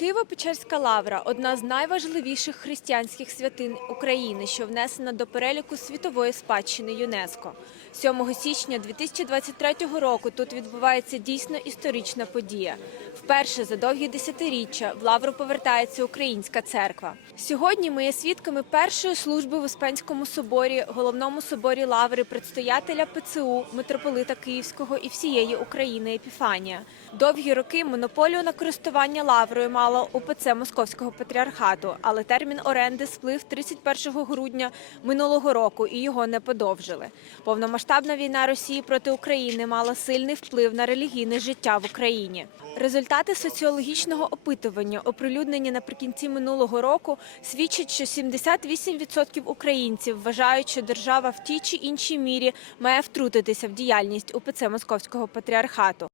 Києво-Печерська лавра одна з найважливіших християнських святин України, що внесена до переліку світової спадщини ЮНЕСКО. 7 січня 2023 року тут відбувається дійсно історична подія. Вперше за довгі десятиріччя в лавру повертається українська церква. Сьогодні ми є свідками першої служби в Успенському соборі, головному соборі лаври, предстоятеля ПЦУ, митрополита Київського і всієї України Епіфанія. Довгі роки монополію на користування лаврою мало УПЦ Московського патріархату, але термін оренди сплив 31 грудня минулого року і його не подовжили. Повномасштабна війна Росії проти України мала сильний вплив на релігійне життя в Україні. Результати соціологічного опитування, оприлюднені наприкінці минулого року, свідчать, що 78% українців вважають, що держава в тій чи іншій мірі має втрутитися в діяльність УПЦ Московського патріархату.